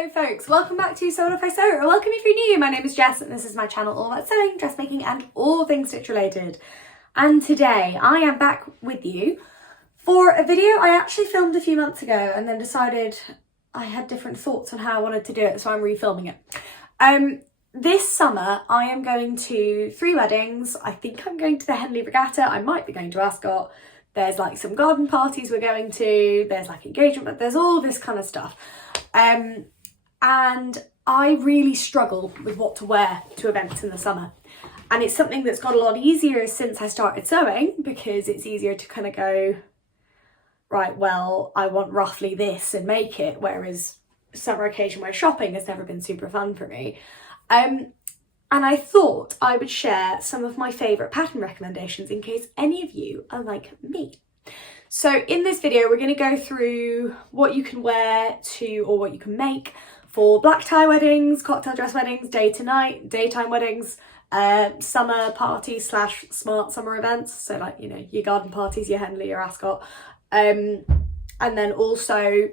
Hello folks, welcome back to Sew If I Sew, or welcome if you're new. My name is Jess and this is my channel all about sewing, dressmaking and all things stitch related. And today I am back with you for a video I actually filmed a few months ago and then decided I had different thoughts on how I wanted to do it, so I'm refilming it. This summer I am going to 3 weddings. I think I'm going to the Henley Regatta, I might be going to Ascot. There's like some garden parties we're going to, there's like engagement, but there's all this kind of stuff. And I really struggle with what to wear to events in the summer. And it's something that's got a lot easier since I started sewing, because it's easier to kind of go, right, well, I want roughly this and make it, whereas summer occasion wear shopping has never been super fun for me. And I thought I would share some of my favourite pattern recommendations in case any of you are like me. So in this video, we're going to go through what you can wear to, or what you can make for black tie weddings, cocktail dress weddings, day to night, daytime weddings, summer parties / smart summer events. So like, you know, your garden parties, your Henley, your Ascot. And then also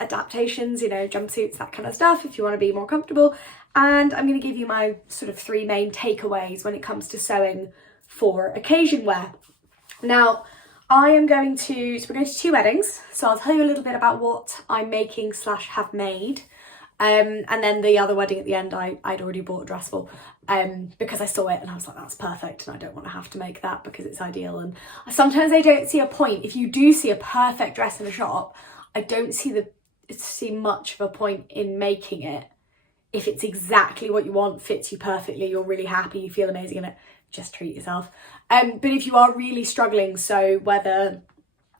adaptations, you know, jumpsuits, that kind of stuff, if you want to be more comfortable. And I'm going to give you my sort of 3 main takeaways when it comes to sewing for occasion wear. Now, we're going to 2 weddings, so I'll tell you a little bit about what I'm making / have made. And then the other wedding at the end, I'd already bought a dress for, because I saw it and I was like, that's perfect, and I don't want to have to make that because it's ideal. And sometimes I don't see a point. If you do see a perfect dress in a shop, I don't see much of a point in making it. If it's exactly what you want, fits you perfectly, you're really happy, you feel amazing in it, just treat yourself. But if you are really struggling, so whether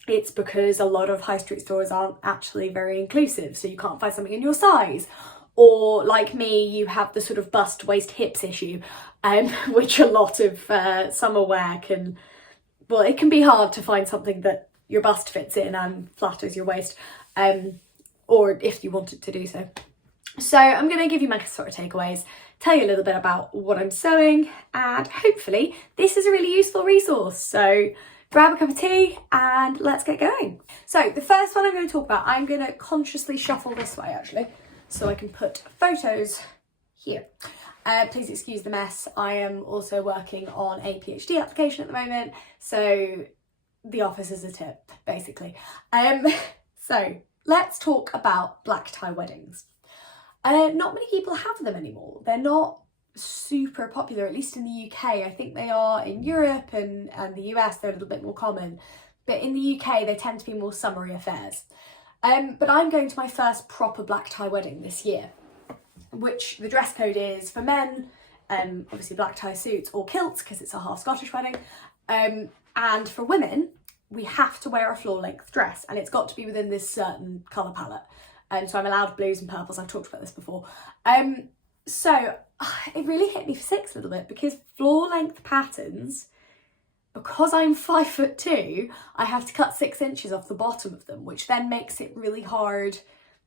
it's because a lot of high street stores aren't actually very inclusive, so you can't find something in your size, or like me, you have the sort of bust, waist, hips issue, which a lot of summer wear it can be hard to find something that your bust fits in and flatters your waist, or if you wanted to do so. So I'm going to give you my sort of takeaways, tell you a little bit about what I'm sewing, and hopefully this is a really useful resource. So grab a cup of tea and let's get going. So the first one I'm going to talk about, I'm going to consciously shuffle this way actually, so I can put photos here. Please excuse the mess. I am also working on a PhD application at the moment, so the office is a tip, basically. So let's talk about black tie weddings. Not many people have them anymore. They're not super popular, at least in the UK. I think they are in Europe and the US, they're a little bit more common. But in the UK, they tend to be more summery affairs. But I'm going to my first proper black tie wedding this year, which the dress code is for men, obviously black tie suits or kilts, because it's a half Scottish wedding. And for women, we have to wear a floor length dress, and it's got to be within this certain colour palette. So I'm allowed blues and purples, I've talked about this before. So it really hit me for 6 a little bit, because floor length patterns, because I'm 5'2", I have to cut 6 inches off the bottom of them, which then makes it really hard.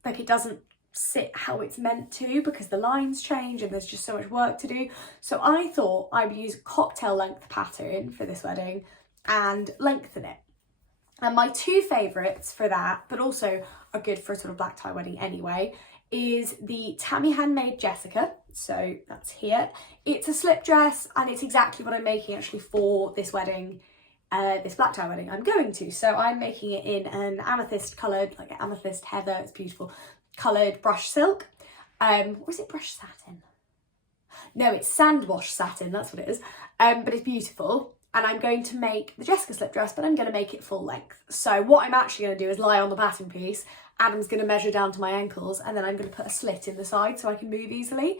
Like, it doesn't sit how it's meant to, because the lines change and there's just so much work to do. So I thought I would use a cocktail length pattern for this wedding and lengthen it. And my 2 favourites for that, but also are good for a sort of black tie wedding anyway, is the Tammy Handmade Jessica. So that's here. It's a slip dress, and it's exactly what I'm making actually for this wedding, this black tie wedding I'm going to. So I'm making it in an amethyst coloured, like amethyst heather, it's beautiful, coloured brush silk. Or is it brush satin? No, it's sand wash satin, that's what it is. But it's beautiful. And I'm going to make the Jessica slip dress, but I'm going to make it full length. So what I'm actually going to do is lie on the pattern piece. Adam's going to measure down to my ankles, and then I'm going to put a slit in the side so I can move easily.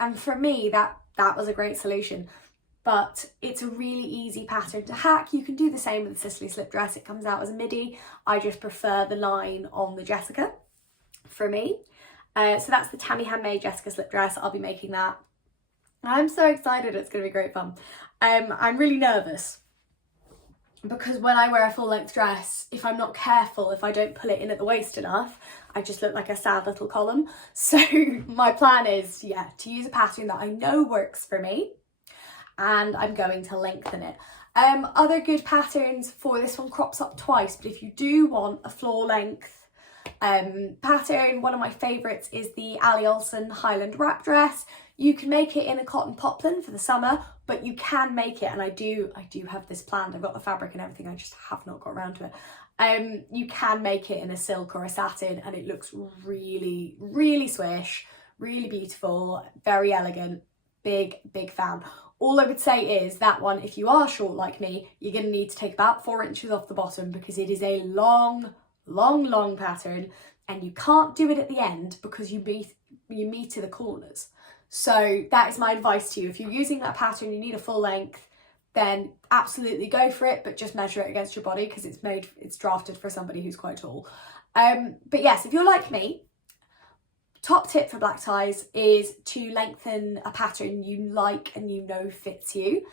And for me, that was a great solution. But it's a really easy pattern to hack. You can do the same with the Sicily slip dress. It comes out as a midi. I just prefer the line on the Jessica for me. So that's the Tammy Handmade Jessica slip dress. I'll be making that. I'm so excited, it's going to be great fun. I'm really nervous because when I wear a full length dress, if I'm not careful, if I don't pull it in at the waist enough, I just look like a sad little column. So my plan is, to use a pattern that I know works for me, and I'm going to lengthen it. Other good patterns for this one, crops up twice, but if you do want a floor length pattern. One of my favourites is the Allie Olsen Highland wrap dress. You can make it in a cotton poplin for the summer, but you can make it, and I do have this planned. I've got the fabric and everything, I just have not got around to it. You can make it in a silk or a satin, and it looks really, really swish, really beautiful, very elegant. Big fan. All I would say is that one, if you are short like me, you're going to need to take about 4 inches off the bottom, because it is a long pattern, and you can't do it at the end because you meet to the corners. So that is my advice to you. If you're using that pattern, you need a full length, then absolutely go for it, but just measure it against your body, because it's drafted for somebody who's quite tall. But yes, if you're like me, top tip for black ties is to lengthen a pattern you like and you know fits you,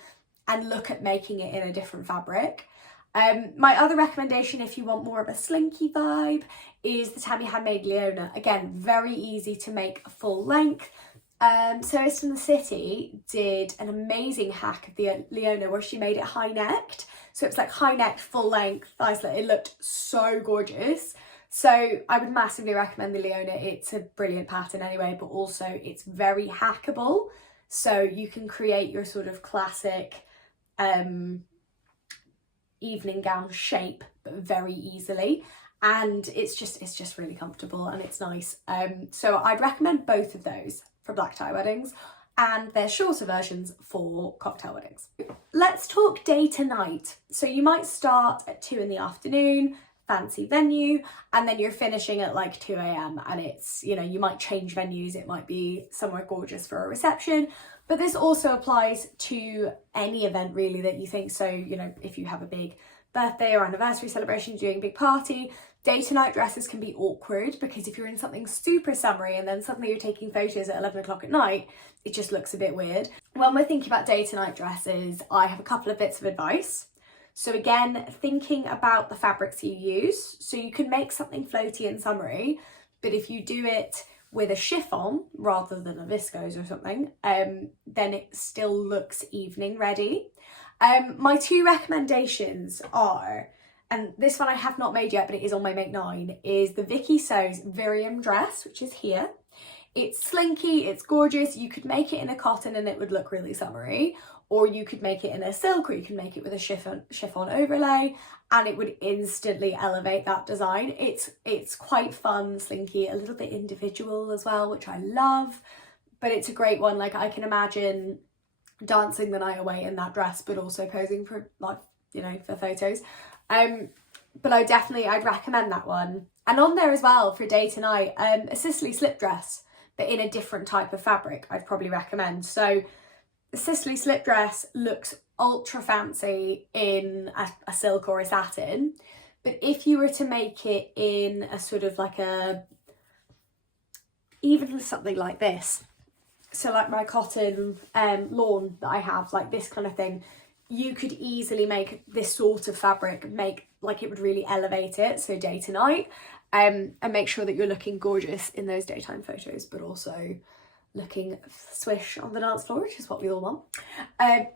and look at making it in a different fabric. My other recommendation, if you want more of a slinky vibe, is the Tammy Handmade Leona. Again, very easy to make a full length. Sewist in the City did an amazing hack of the Leona where she made it high necked. So it's like high necked, full length, thigh slit. It looked so gorgeous. So I would massively recommend the Leona. It's a brilliant pattern anyway, but also it's very hackable. So you can create your sort of classic evening gown shape, but very easily. And it's just really comfortable and it's nice. So I'd recommend both of those for black tie weddings, and they're shorter versions for cocktail weddings. Let's talk day to night. So you might start at 2 in the afternoon, fancy venue, and then you're finishing at like 2 a.m. and it's, you know, you might change venues. It might be somewhere gorgeous for a reception, but this also applies to any event really that you think. So, you know, if you have a big birthday or anniversary celebration, doing a big party, day to night dresses can be awkward, because if you're in something super summery and then suddenly you're taking photos at 11 o'clock at night, it just looks a bit weird. When we're thinking about day to night dresses, I have a couple of bits of advice. So again, thinking about the fabrics you use. So you can make something floaty and summery, but if you do it with a chiffon rather than a viscose or something, then it still looks evening ready. My 2 recommendations are, and this one I have not made yet, but it is on my make 9, is the Vicky Sews Virium dress, which is here. It's slinky, it's gorgeous. You could make it in a cotton and it would look really summery, or you could make it in a silk, or you can make it with a chiffon overlay, and it would instantly elevate that design. It's quite fun, slinky, a little bit individual as well, which I love, but it's a great one. Like, I can imagine dancing the night away in that dress, but also posing for, like, you know, for photos. But I'd recommend that one. And on there as well for day to night, a Sicily slip dress, but in a different type of fabric, I'd probably recommend. So the Sicily slip dress looks ultra fancy in a silk or a satin, but if you were to make it in a sort of like even something like this, so like my cotton lawn that I have, like this kind of thing, you could easily make this sort of fabric, make like it would really elevate it, so day to night, and make sure that you're looking gorgeous in those daytime photos, but also looking swish on the dance floor, which is what we all want,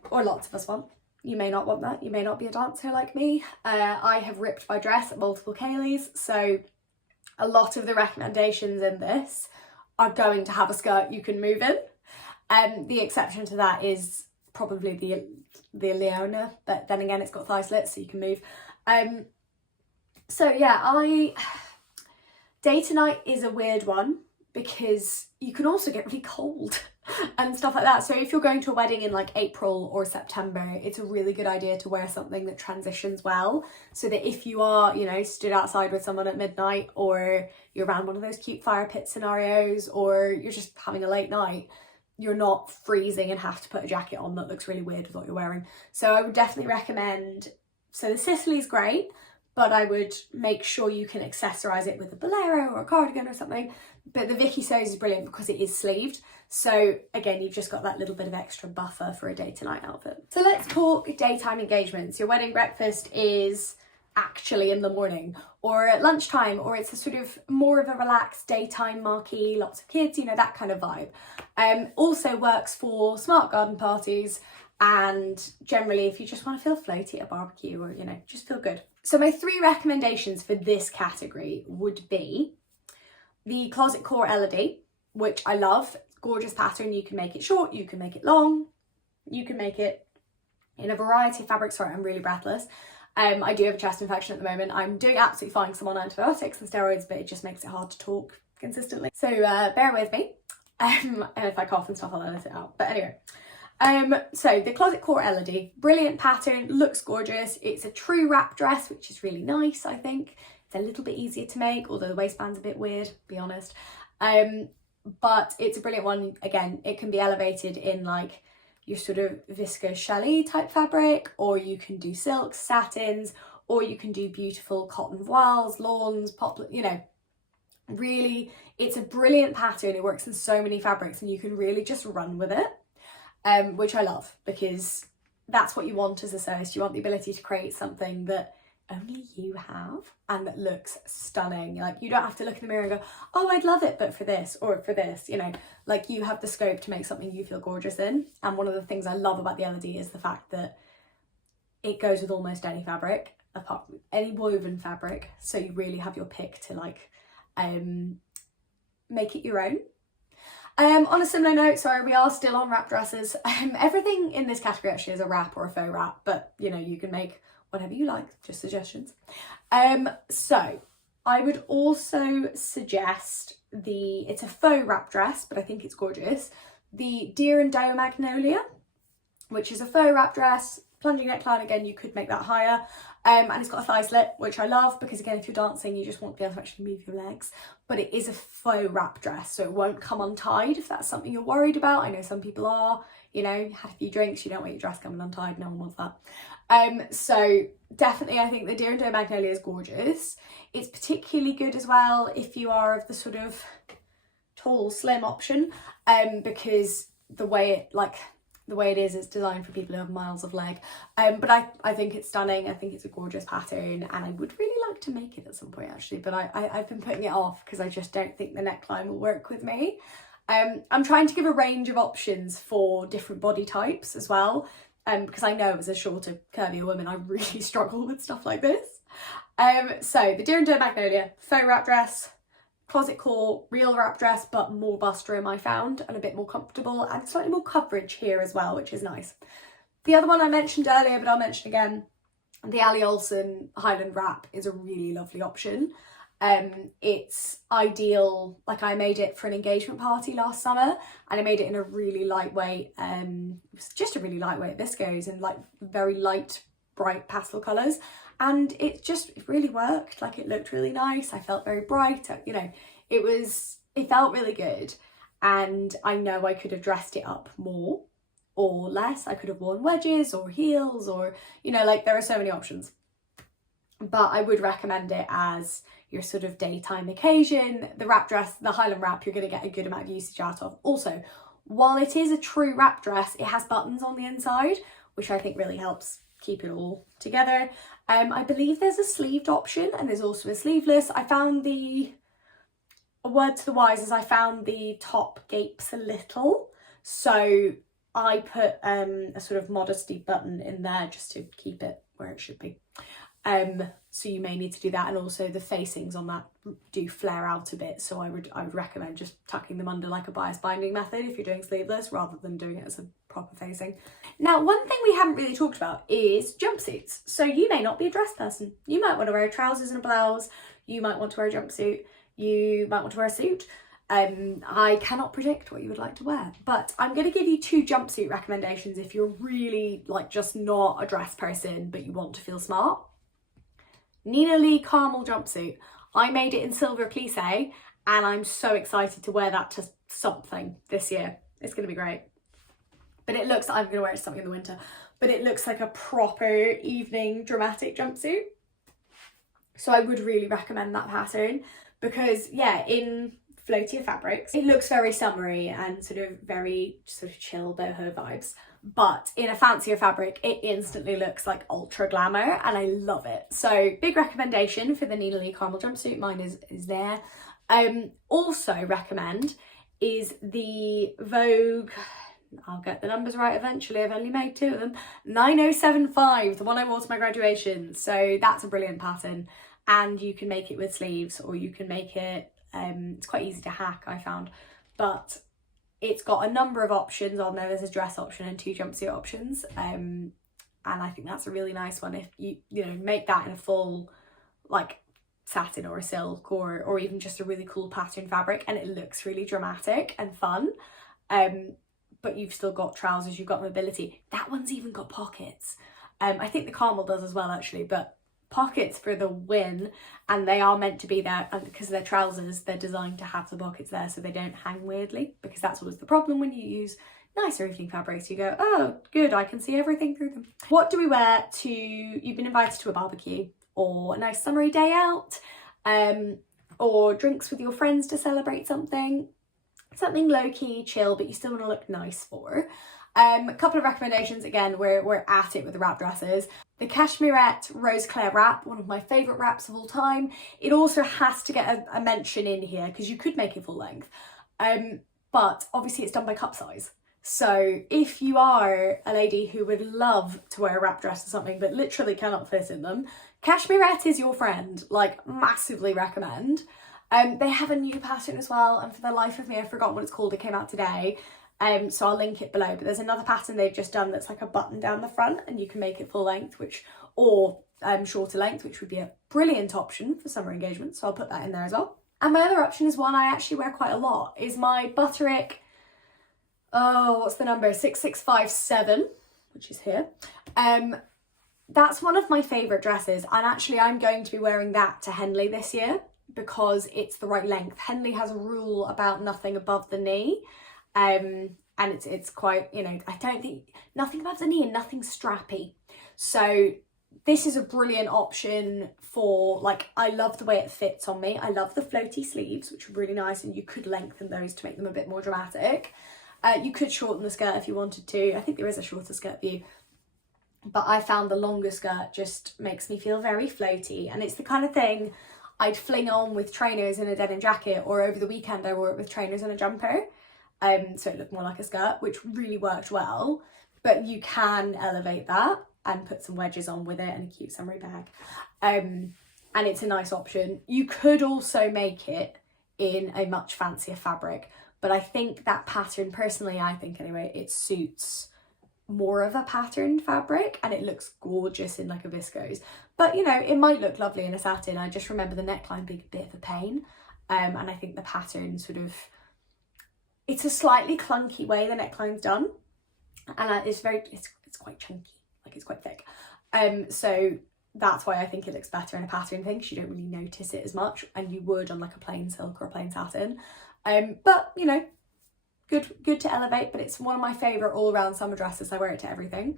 or lots of us want. You may not want that, you may not be a dancer like me. I have ripped my dress at multiple Kayleys, so a lot of the recommendations in this are going to have a skirt you can move in. The exception to that is probably the Leona, but then again it's got thigh slits so you can move. So yeah, day to night is a weird one because you can also get really cold and stuff like that. So if you're going to a wedding in like April or September, it's a really good idea to wear something that transitions well, so that if you are, you know, stood outside with someone at midnight, or you're around one of those cute fire pit scenarios, or you're just having a late night, you're not freezing and have to put a jacket on that looks really weird with what you're wearing. So I would definitely recommend, so the Sicily's great, but I would make sure you can accessorize it with a bolero or a cardigan or something. But the Vicky Sews is brilliant because it is sleeved. So again, you've just got that little bit of extra buffer for a day to night outfit. So let's talk daytime engagements. Your wedding breakfast is actually in the morning or at lunchtime, or it's a sort of more of a relaxed daytime marquee, lots of kids, you know, that kind of vibe. Also works for smart garden parties and generally if you just want to feel floaty at a barbecue or, you know, just feel good. So my 3 recommendations for this category would be the Closet Core LED, which I love. Gorgeous pattern. You can make it short, you can make it long, you can make it in a variety of fabrics. Sorry, I'm really breathless. I do have a chest infection at the moment. I'm doing absolutely fine because I'm on antibiotics and steroids, but it just makes it hard to talk consistently. So bear with me. And if I cough and stuff, I'll edit it out. But anyway, so the Closet Core LED, brilliant pattern, looks gorgeous. It's a true wrap dress, which is really nice, I think. It's a little bit easier to make, although the waistband's a bit weird, to be honest. But it's a brilliant one. Again, it can be elevated in like your sort of viscose challis type fabric, or you can do silks, satins, or you can do beautiful cotton voiles, lawns, poplar, you know. Really, it's a brilliant pattern. It works in so many fabrics and you can really just run with it, which I love, because that's what you want as a sewist. You want the ability to create something that only you have and that looks stunning. Like, you don't have to look in the mirror and go, oh, I'd love it but for this or for this, you know. Like, you have the scope to make something you feel gorgeous in. And one of the things I love about the LED is the fact that it goes with almost any fabric, apart from any woven fabric, so you really have your pick to like make it your own. On a similar note, sorry, we are still on wrap dresses. Everything in this category actually is a wrap or a faux wrap, but you know, you can make whatever you like, just suggestions. So I would also suggest it's a faux wrap dress, but I think it's gorgeous, the Deer and Doe Magnolia, which is a faux wrap dress, plunging neckline. Again, you could make that higher, and it's got a thigh slit, which I love, because again, if you're dancing, you just want to be able to actually move your legs. But it is a faux wrap dress, so it won't come untied if that's something you're worried about. I know some people are, you know, you had a few drinks, you don't want your dress coming untied, no one wants that. So definitely I think the Deer and Doe Magnolia is gorgeous. It's particularly good as well if you are of the sort of tall, slim option, because the way it is, it's designed for people who have miles of leg. But I think it's stunning. I think it's a gorgeous pattern, and I would really like to make it at some point actually, but I've been putting it off because I just don't think the neckline will work with me. I'm trying to give a range of options for different body types as well, because I know as a shorter, curvier woman, I really struggle with stuff like this. So the Deer and Doe Magnolia, faux wrap dress, Closet Core, real wrap dress, but more bust room I found, and a bit more comfortable, and slightly more coverage here as well, which is nice. The other one I mentioned earlier, but I'll mention again, the Allie Olsen Highland wrap is a really lovely option. It's ideal, like I made it for an engagement party last summer, and I made it in a really lightweight, it was just a really lightweight viscose and like very light, bright pastel colours. And it really worked. Like, it looked really nice. I felt very bright, you know, it felt really good. And I know I could have dressed it up more or less. I could have worn wedges or heels, or, you know, like, there are so many options. But I would recommend it as your sort of daytime occasion. The wrap dress, the Highland wrap, you're going to get a good amount of usage out of. Also, while it is a true wrap dress, it has buttons on the inside, which I think really helps keep it all together. I believe there's a sleeved option, and there's also a sleeveless. I found a word to the wise is I found the top gapes a little, so I put a sort of modesty button in there just to keep it where it should be. So you may need to do that, and also the facings on that do flare out a bit, so I would recommend just tucking them under like a bias binding method if you're doing sleeveless, rather than doing it as a proper facing. Now, one thing we haven't really talked about is jumpsuits. So you may not be a dress person. You might want to wear trousers and a blouse, you might want to wear a jumpsuit, you might want to wear a suit. I cannot predict what you would like to wear, but I'm going to give you 2 jumpsuit recommendations if you're really like just not a dress person but you want to feel smart. Nina Lee Carmel jumpsuit. I made it in silver plissé, and I'm so excited to wear that to something this year. It's going to be great. But it looks, I'm going to wear it to something in the winter, but it looks like a proper evening dramatic jumpsuit. So I would really recommend that pattern, because yeah, in floatier fabrics, it looks very summery and sort of very sort of chill boho vibes. But in a fancier fabric, it instantly looks like ultra glamour, and I love it. So big recommendation for the Nina Lee Carmel jumpsuit. Mine is there. Also recommend is the Vogue I'll get the numbers right eventually, I've only made 2 of them, 9075, the one I wore to my graduation. So that's a brilliant pattern, and you can make it with sleeves, or you can make it, it's quite easy to hack, I found, but it's got a number of options on there. There's a dress option and 2 jumpsuit options, and I think that's a really nice one if you make that in a full like satin or a silk, or even just a really cool pattern fabric, and it looks really dramatic and fun, but you've still got trousers, you've got mobility. That one's even got pockets. I think the Carmel does as well actually, but pockets for the win, and they are meant to be there, and because they're trousers, they're designed to have the pockets there so they don't hang weirdly, because that's always the problem when you use nicer evening fabrics. You go, oh good, I can see everything through them. What do we wear to, you've been invited to a barbecue, or a nice summery day out, or drinks with your friends to celebrate something low-key, chill, but you still want to look nice for. A couple of recommendations, again, we're at it with the wrap dresses. The Cashmerette Rose Claire wrap, one of my favourite wraps of all time. It also has to get a mention in here because you could make it full length, but obviously it's done by cup size. So if you are a lady who would love to wear a wrap dress or something but literally cannot fit in them, Cashmerette is your friend, like massively recommend. They have a new pattern as well, and for the life of me I've forgotten what it's called, it came out today. So I'll link it below, but there's another pattern they've just done that's like a button down the front, and you can make it full length, or shorter length, which would be a brilliant option for summer engagements, so I'll put that in there as well. And my other option is one I actually wear quite a lot, is my Butterick, what's the number, 6657, which is here. That's one of my favourite dresses, and actually I'm going to be wearing that to Henley this year because it's the right length. Henley has a rule about nothing above the knee, and it's quite, I don't think, nothing above the knee and nothing strappy. So this is a brilliant option for, like, I love the way it fits on me. I love the floaty sleeves, which are really nice, and you could lengthen those to make them a bit more dramatic. You could shorten the skirt if you wanted to. I think there is a shorter skirt view, but I found the longer skirt just makes me feel very floaty, and it's the kind of thing I'd fling on with trainers and a denim jacket, or over the weekend I wore it with trainers and a jumper. So it looked more like a skirt, which really worked well, but you can elevate that and put some wedges on with it and a cute summery bag. And it's a nice option. You could also make it in a much fancier fabric, but I think that pattern, personally, I think anyway, it suits more of a patterned fabric, and it looks gorgeous in like a viscose. But it might look lovely in a satin. I just remember the neckline being a bit of a pain, and I think the pattern sort of, it's a slightly clunky way the neckline's done, and it's quite chunky, like it's quite thick. So that's why I think it looks better in a pattern thing, because you don't really notice it as much, and you would on like a plain silk or a plain satin. But good to elevate, but it's one of my favourite all-round summer dresses. I wear it to everything.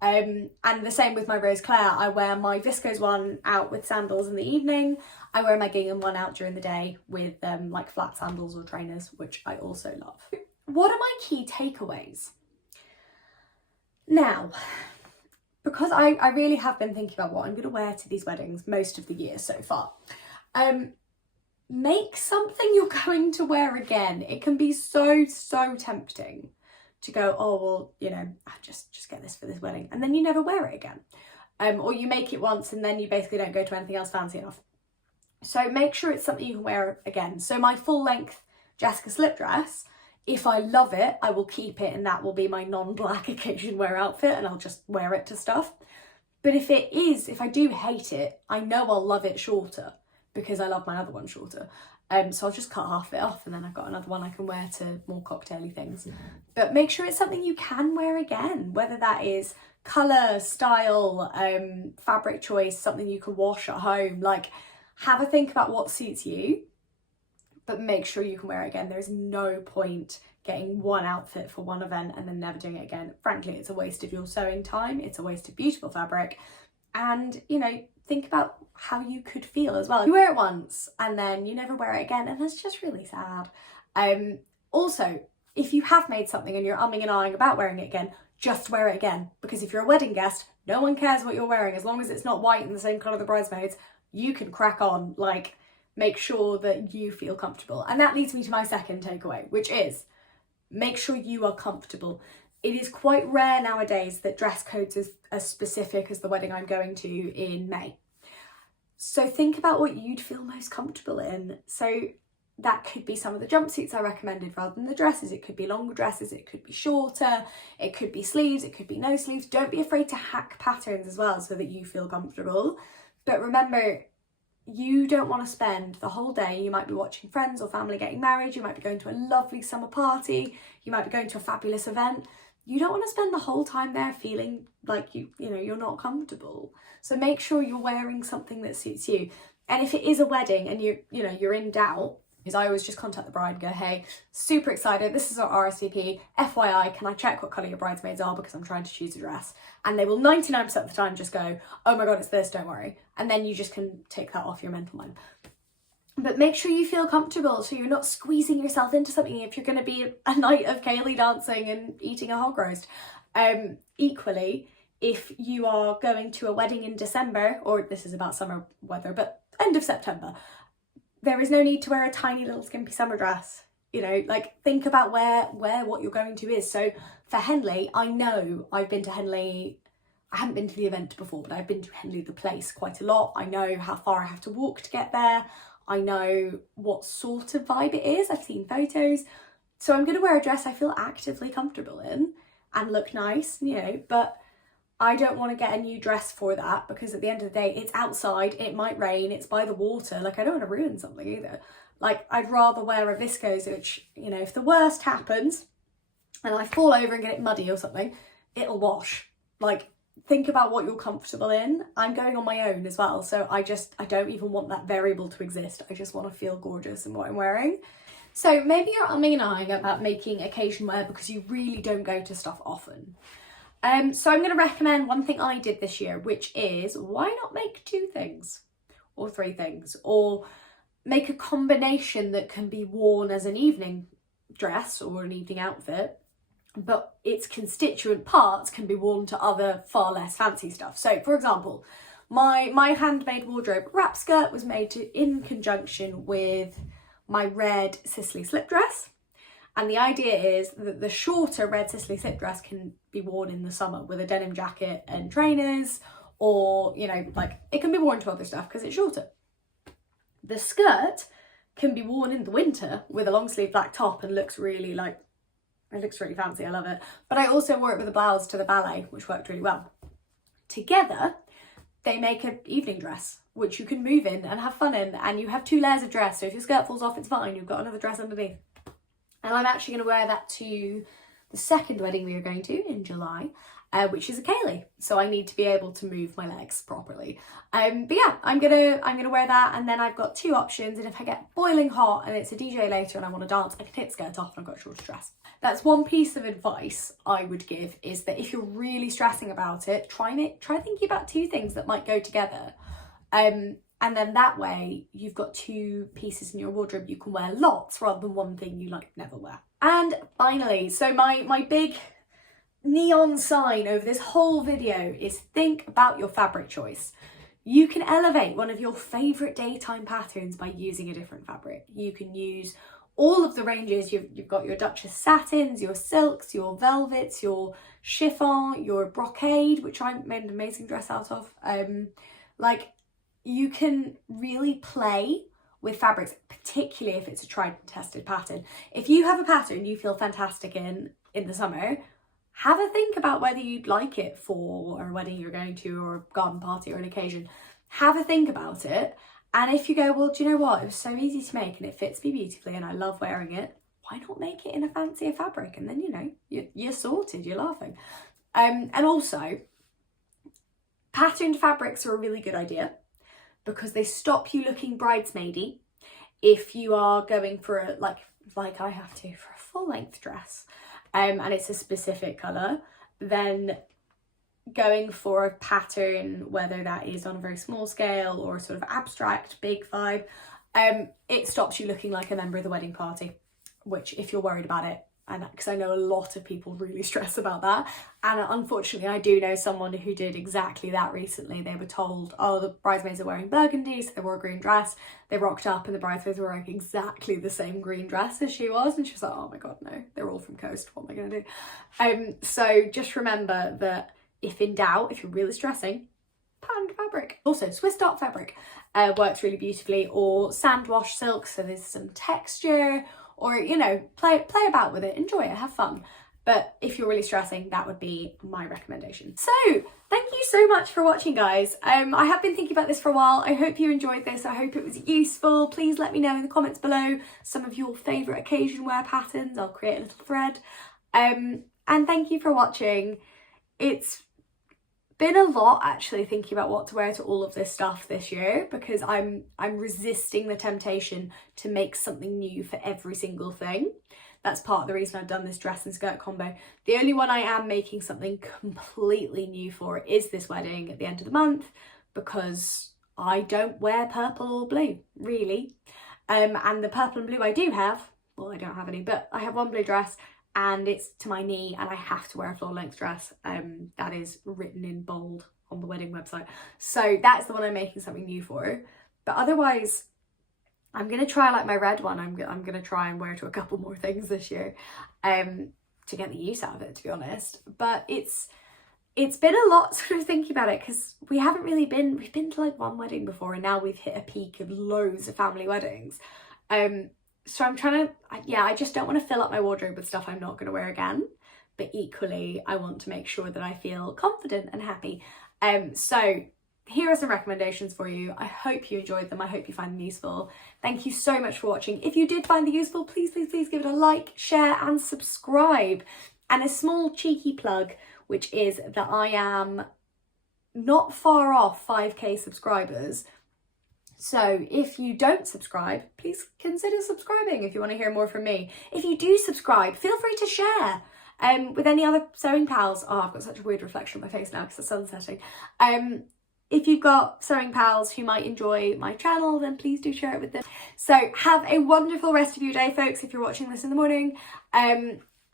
And the same with my Rose Claire. I wear my viscose one out with sandals in the evening. I wear my gingham one out during the day with like flat sandals or trainers, which I also love. What are my key takeaways? Now, because I really have been thinking about what I'm going to wear to these weddings most of the year so far. Make something you're going to wear again. It can be so tempting to go, oh well, I just get this for this wedding, and then you never wear it again. Or you make it once and then you basically don't go to anything else fancy enough. So make sure it's something you can wear again. So my full length Jessica slip dress, if I love it, I will keep it, and that will be my non-black occasion wear outfit, and I'll just wear it to stuff. But if I do hate it, I know I'll love it shorter, because I love my other one shorter. So I'll just cut half of it off, and then I've got another one I can wear to more cocktaily things. But make sure it's something you can wear again, whether that is colour, style, fabric choice, something you can wash at home. Like, have a think about what suits you, but make sure you can wear it again. There's no point getting one outfit for one event and then never doing it again. Frankly, it's a waste of your sewing time. It's a waste of beautiful fabric. And, think about how you could feel as well. You wear it once and then you never wear it again, and that's just really sad. Also, if you have made something and you're umming and ahhing about wearing it again, just wear it again, because if you're a wedding guest, no one cares what you're wearing. As long as it's not white and the same colour the bridesmaids, you can crack on. Like, make sure that you feel comfortable. And that leads me to my second takeaway, which is make sure you are comfortable. It is quite rare nowadays that dress codes is as specific as the wedding I'm going to in May. So think about what you'd feel most comfortable in. So that could be some of the jumpsuits I recommended rather than the dresses. It could be longer dresses, it could be shorter, it could be sleeves, it could be no sleeves. Don't be afraid to hack patterns as well so that you feel comfortable. But remember, you don't want to spend the whole day. You might be watching friends or family getting married, you might be going to a lovely summer party, you might be going to a fabulous event. You don't want to spend the whole time there feeling like you're not comfortable. So make sure you're wearing something that suits you. And if it is a wedding and you're in doubt, because I always just contact the bride and go, hey, super excited, this is our RSVP, FYI, can I check what colour your bridesmaids are because I'm trying to choose a dress? And they will 99% of the time just go, oh my god, it's this, don't worry. And then you just can take that off your mental mind. But make sure you feel comfortable so you're not squeezing yourself into something if you're going to be a night of ceilidh dancing and eating a hog roast. Equally, if you are going to a wedding in December, or this is about summer weather, but end of September, there is no need to wear a tiny little skimpy summer dress. Like think about where what you're going to is. So for Henley, I know I've been to Henley. I haven't been to the event before, but I've been to Henley the place quite a lot. I know how far I have to walk to get there. I know what sort of vibe it is. I've seen photos. So I'm going to wear a dress I feel actively comfortable in and look nice, but I don't want to get a new dress for that because at the end of the day, it's outside, it might rain, it's by the water. Like, I don't want to ruin something either. Like, I'd rather wear a viscose, which, if the worst happens and I fall over and get it muddy or something, it'll wash. Like, think about what you're comfortable in. I'm going on my own as well, so I don't even want that variable to exist. I just want to feel gorgeous in what I'm wearing. So maybe you're umming and ahhing about making occasion wear because you really don't go to stuff often. So I'm going to recommend one thing I did this year, which is why not make 2 things or 3 things, or make a combination that can be worn as an evening dress or an evening outfit, but its constituent parts can be worn to other far less fancy stuff. So for example, my handmade wardrobe wrap skirt was made in conjunction with my red Sicily slip dress. And the idea is that the shorter red Sicily slip dress can be worn in the summer with a denim jacket and trainers, or, like it can be worn to other stuff because it's shorter. The skirt can be worn in the winter with a long sleeve black top and looks really fancy, I love it. But I also wore it with a blouse to the ballet, which worked really well. Together, they make an evening dress, which you can move in and have fun in, and you have 2 layers of dress, so if your skirt falls off, it's fine, you've got another dress underneath. And I'm actually going to wear that to the second wedding we are going to in July, which is a ceilidh. So I need to be able to move my legs properly. But yeah, I'm gonna wear that, and then I've got 2 options. And if I get boiling hot and it's a DJ later and I want to dance, I can take the skirt off and I've got a shorter dress. That's one piece of advice I would give, is that if you're really stressing about it, try thinking about 2 things that might go together. And then that way you've got 2 pieces in your wardrobe you can wear lots rather than one thing you never wear. And finally, so my big neon sign over this whole video is think about your fabric choice. You can elevate one of your favourite daytime patterns by using a different fabric. You can use all of the ranges. You've got your Duchess satins, your silks, your velvets, your chiffon, your brocade, which I made an amazing dress out of. You can really play with fabrics, particularly if it's a tried and tested pattern. If you have a pattern you feel fantastic in the summer, have a think about whether you'd like it for a wedding you're going to, or a garden party or an occasion. Have a think about it. And if you go, well, do you know what? It was so easy to make and it fits me beautifully and I love wearing it, why not make it in a fancier fabric? And then, you're sorted, you're laughing. And also, patterned fabrics are a really good idea because they stop you looking bridesmaidy if you are going for a, like I have to, for a full length dress. And it's a specific colour, then going for a pattern, whether that is on a very small scale or a sort of abstract, big vibe, it stops you looking like a member of the wedding party, which if you're worried about it, and because I know a lot of people really stress about that, and unfortunately I do know someone who did exactly that recently. They were told, oh, the bridesmaids are wearing burgundy, so they wore a green dress. They rocked up and the bridesmaids were wearing exactly the same green dress as she was, and she was like, oh my god, no, they're all from Coast, what am I gonna do? So just remember that if in doubt, if you're really stressing, patterned fabric. Also, Swiss dot fabric works really beautifully, or sand wash silk, so there's some texture, or, you know, play about with it, enjoy it, have fun. But if you're really stressing, that would be my recommendation. So thank you so much for watching, guys. I have been thinking about this for a while. I hope you enjoyed this. I hope it was useful. Please let me know in the comments below some of your favourite occasion wear patterns. I'll create a little thread. And thank you for watching. It's been a lot actually thinking about what to wear to all of this stuff this year, because I'm resisting the temptation to make something new for every single thing. That's part of the reason I've done this dress and skirt combo. The only one I am making something completely new for is this wedding at the end of the month, because I don't wear purple or blue, really. And the purple and blue I do have, well, I don't have any, but I have one blue dress and it's to my knee and I have to wear a floor length dress. that is written in bold on the wedding website. So that's the one I'm making something new for. But otherwise, I'm going to try like my red one. I'm going to try and wear to a couple more things this year to get the use out of it, to be honest. But it's been a lot sort of thinking about it, because we haven't really been, we've been to like one wedding before and now we've hit a peak of loads of family weddings. So I'm trying to, yeah, I just don't want to fill up my wardrobe with stuff I'm not going to wear again. But equally, I want to make sure that I feel confident and happy. So here are some recommendations for you. I hope you enjoyed them. I hope you find them useful. Thank you so much for watching. If you did find them useful, please, please, please give it a like, share and subscribe. And a small cheeky plug, which is that I am not far off 5k subscribers. So if you don't subscribe, please consider subscribing if you want to hear more from me. If you do subscribe, feel free to share with any other sewing pals. Oh, I've got such a weird reflection on my face now because the sun's setting. If you've got sewing pals who might enjoy my channel, then please do share it with them. So have a wonderful rest of your day, folks, if you're watching this in the morning.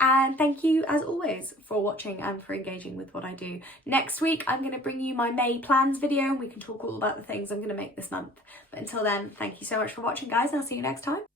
And thank you, as always, for watching and for engaging with what I do. Next week, I'm going to bring you my May plans video and we can talk all about the things I'm going to make this month. But until then, thank you so much for watching, guys, and I'll see you next time.